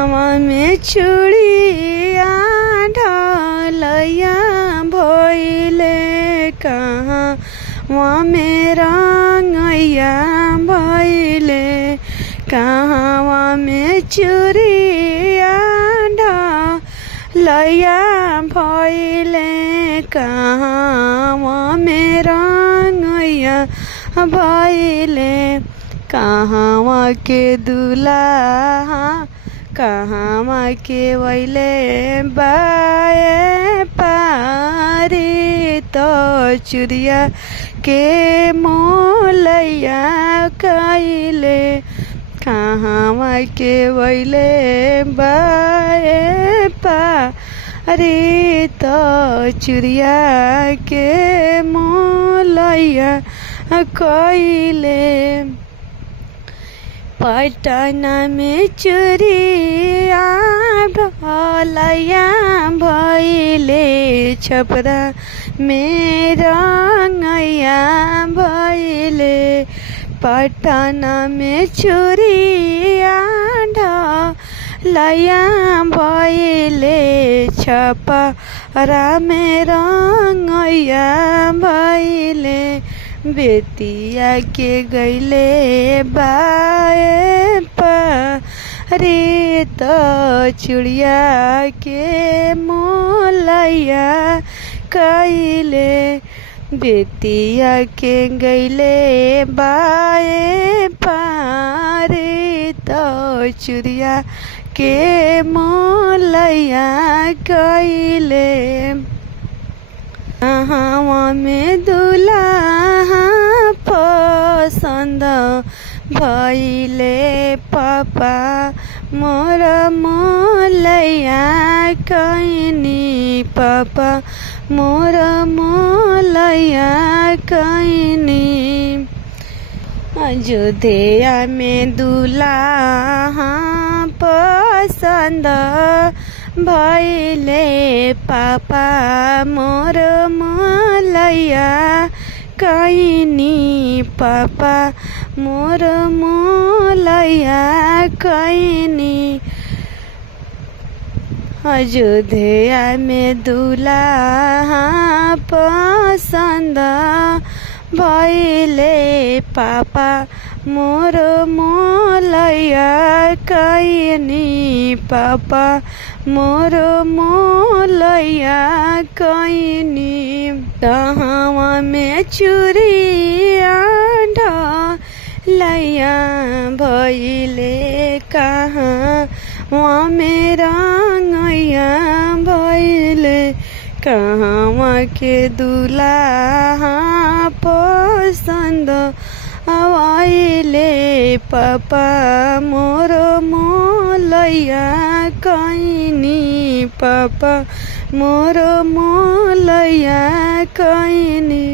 कहवा में चूड़िया ढलैया भइले कहवा में रंगैया भइले कहवा में चूड़िया ढलैया भइले कहवा में रंगैया भइले कहवा के दुल्हा कहवा के वैले बाए पारी तो चुरिया के मोलैया कैले कहवा के वैले बाए पारी तो चुरिया के मोलैया कैले पटना में चूड़िया ढलैया भइले छपरा में रंगैया भइले पटना में चूड़िया ढलैया भइले छपरा में रंगैया भइले बेतिया के गैले बाए पारी तो चूड़िया के मोलैया कैले बेतिया के गैले बाए पारी तो चूड़िया के मोलैया कैले कहवा में दुल्हा पसंद भइले पापा मोर मोलैया कैनी पापा मोर मोलैया कैनी अयोध्या में दुल्हा पसंद भइले पापा मोर मोलैया कैनी पापा मोर मोलैया कैनी अयोध्या में दुल्हा पसंद भइले पापा मोर मोलैया कैनी पापा मोर मोलैया कैनी कहवा में चूड़िया ढलैया भइले कहवा में रंगैया भइले कहवा के दुल्हा पसंद आइले पापा मोर मोलैया कैनी पापा मोर मोलैया कैनी।